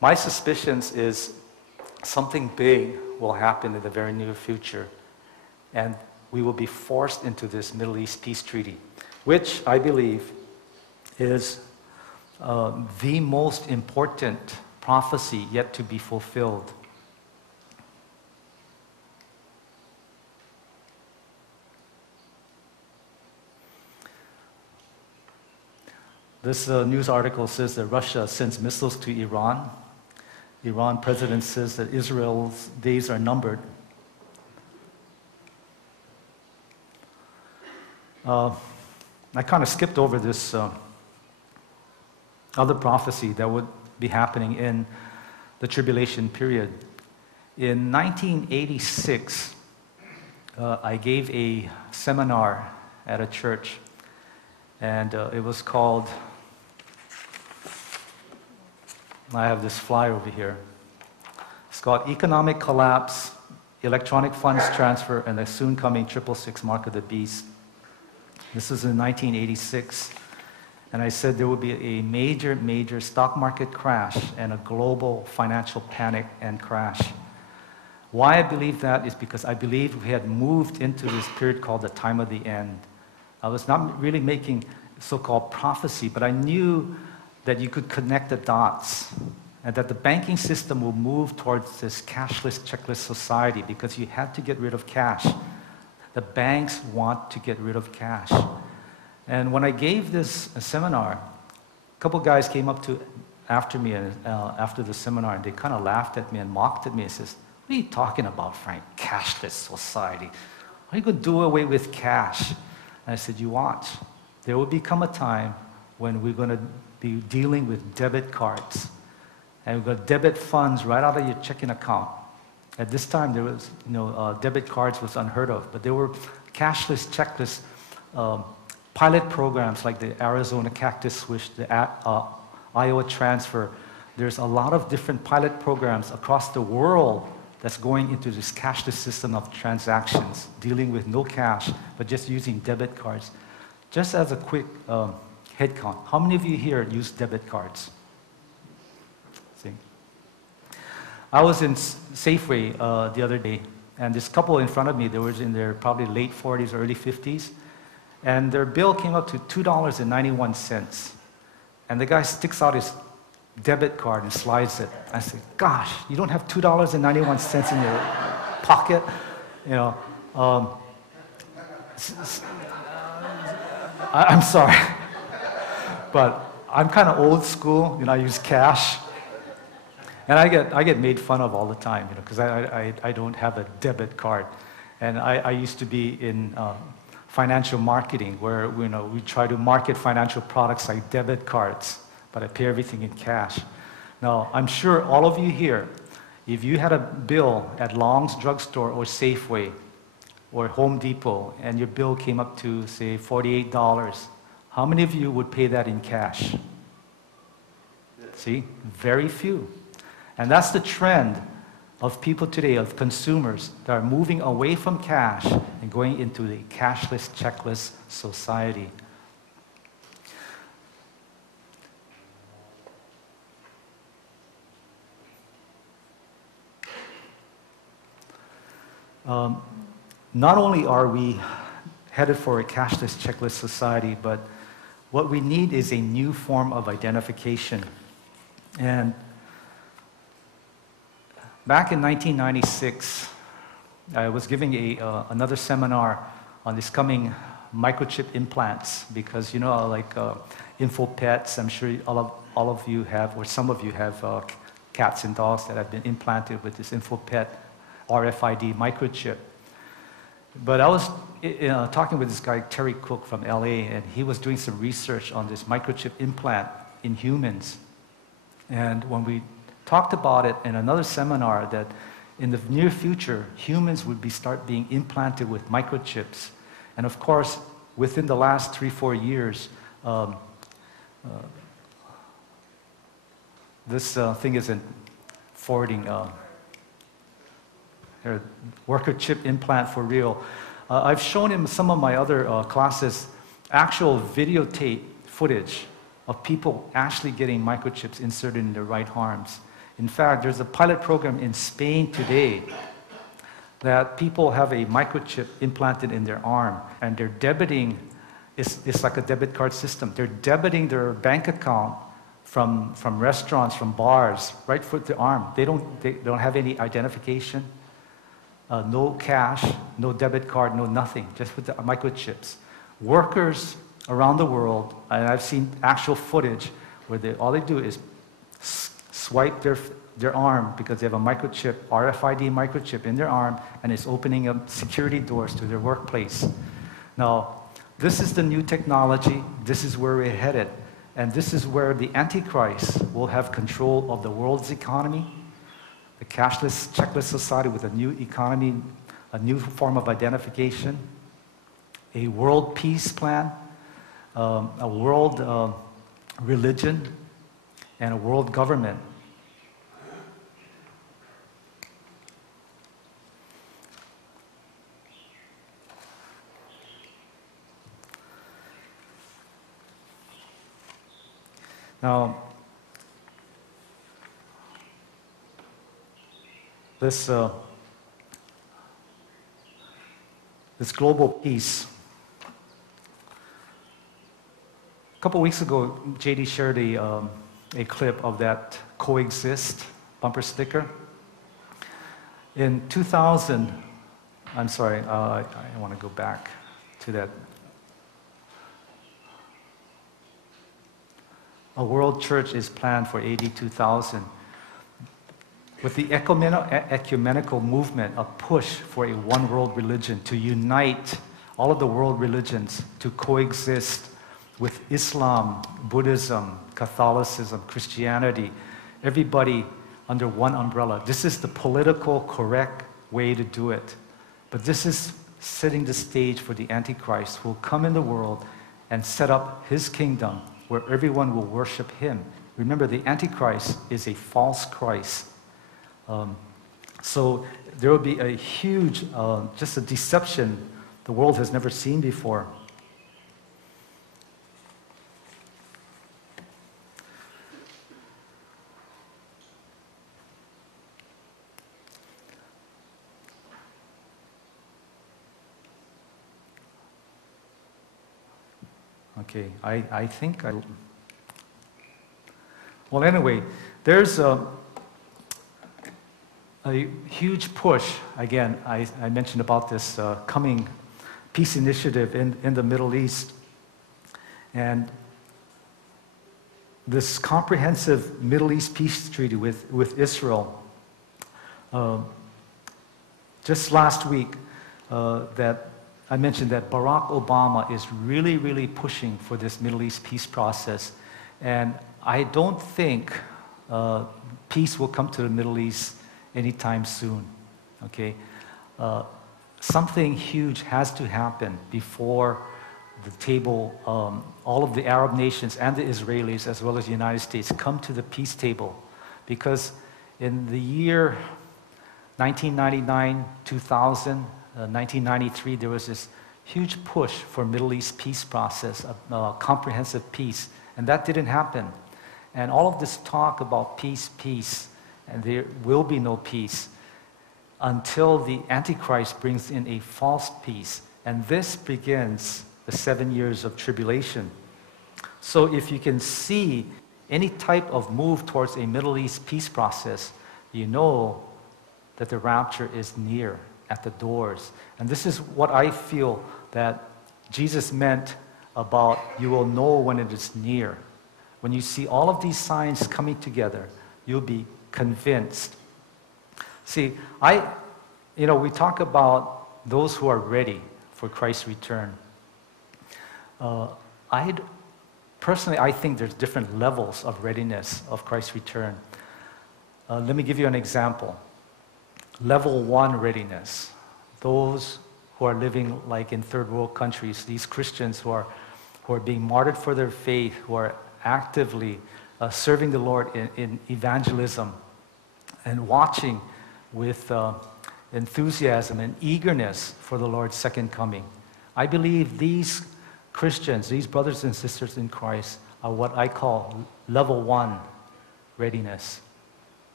My suspicions is something big will happen in the very near future, and we will be forced into this Middle East peace treaty, which I believe is the most important prophecy yet to be fulfilled. This news article says that Russia sends missiles to Iran. Iran president says that Israel's days are numbered. I kind of skipped over this other prophecy that would be happening in the tribulation period. In 1986, I gave a seminar at a church, and it was called, I have this flyer over here. It's called Economic Collapse, Electronic Funds Transfer, and the Soon Coming 666 Mark of the Beast. This is in 1986. And I said there would be a major stock market crash and a global financial panic and crash. Why I believe that is because I believe we had moved into this period called the time of the end. I was not really making so-called prophecy, but I knew that you could connect the dots and that the banking system will move towards this cashless, checkless society because you had to get rid of cash. The banks want to get rid of cash. And when I gave this seminar, a couple guys came up after me after the seminar, and they kind of laughed at me and mocked at me and says, "What are you talking about, Frank? Cashless society. How are you going to do away with cash?" And I said, "You watch. There will become a time when we're going to be dealing with debit cards, and we're going to debit funds right out of your checking account." At this time, there was, debit cards was unheard of, but there were cashless, checkless pilot programs like the Arizona Cactus Swish, the Iowa Transfer. There's a lot of different pilot programs across the world that's going into this cashless system of transactions, dealing with no cash, but just using debit cards. Just as a quick head count, how many of you here use debit cards? See? I was in Safeway the other day, and this couple in front of me, they were in their probably late 40s, early 50s, and their bill came up to $2.91. And the guy sticks out his debit card and slides it. I said, "Gosh, you don't have $2.91 in your pocket?" I'm sorry, but I'm kind of old school. I use cash, and I get made fun of all the time, because I don't have a debit card, and I used to be in financial marketing, where we try to market financial products like debit cards, but I pay everything in cash. Now, I'm sure all of you here, if you had a bill at Long's Drugstore or Safeway or Home Depot, and your bill came up to, say, $48, how many of you would pay that in cash? See, very few. And that's the trend of people today, of consumers, that are moving away from cash and going into the cashless, checkless society. Not only are we headed for a cashless, checkless society, but what we need is a new form of identification. And back in 1996, I was giving another seminar on this coming microchip implants, because like InfoPets, I'm sure all of you have, or some of you have cats and dogs that have been implanted with this InfoPet RFID microchip. But I was talking with this guy, Terry Cook from LA, and he was doing some research on this microchip implant in humans. And when we talked about it in another seminar, that in the near future, humans would start being implanted with microchips. And of course, within the last 3-4 years, this thing isn't forwarding worker chip implant for real. I've shown him some of my other classes, actual videotape footage of people actually getting microchips inserted in their right arms. In fact, there's a pilot program in Spain today that people have a microchip implanted in their arm, and they're debiting, it's like a debit card system. They're debiting their bank account from restaurants, from bars, right foot to arm. They don't have any identification, no cash, no debit card, no nothing, just with the microchips. Workers around the world, and I've seen actual footage where all they do is swipe their arm because they have a microchip, RFID microchip in their arm, and it's opening up security doors to their workplace. Now, this is the new technology. This is where we're headed. And this is where the antichrist will have control of the world's economy, the cashless, checkless society with a new economy, a new form of identification, a world peace plan, a world religion, and a world government. Now, this global peace. A couple weeks ago, JD shared a clip of that coexist bumper sticker. In 2000, I'm sorry, I want to go back to that. A world church is planned for AD 2000. With the ecumenical movement, a push for a one world religion to unite all of the world religions to coexist with Islam, Buddhism, Catholicism, Christianity, everybody under one umbrella. This is the political correct way to do it. But this is setting the stage for the Antichrist who will come in the world and set up his kingdom where everyone will worship him. Remember, the Antichrist is a false Christ. So there will be a huge, just a deception the world has never seen before. Okay, I think I... Well, anyway, there's a huge push. Again, I mentioned about this coming peace initiative in the Middle East. And this comprehensive Middle East peace treaty with Israel. Just last week, that I mentioned that Barack Obama is really, really pushing for this Middle East peace process. And I don't think peace will come to the Middle East anytime soon, okay? Something huge has to happen before the table, all of the Arab nations and the Israelis, as well as the United States, come to the peace table. Because in the year 1999, 2000, 1993, there was this huge push for Middle East peace process, comprehensive peace, and that didn't happen. And all of this talk about peace, and there will be no peace until the Antichrist brings in a false peace. And this begins the 7 years of tribulation. So if you can see any type of move towards a Middle East peace process, you know that the rapture is near, at the doors. And this is what I feel that Jesus meant about you will know when it is near. When you see all of these signs coming together, you'll be convinced. See, we talk about those who are ready for Christ's return. Personally, I think there's different levels of readiness of Christ's return. Let me give you an example. Level 1 readiness. Those who are living like in third world countries, these Christians who are being martyred for their faith, who are actively serving the Lord in evangelism and watching with enthusiasm and eagerness for the Lord's second coming. I believe these Christians, these brothers and sisters in Christ, are what I call level 1 readiness.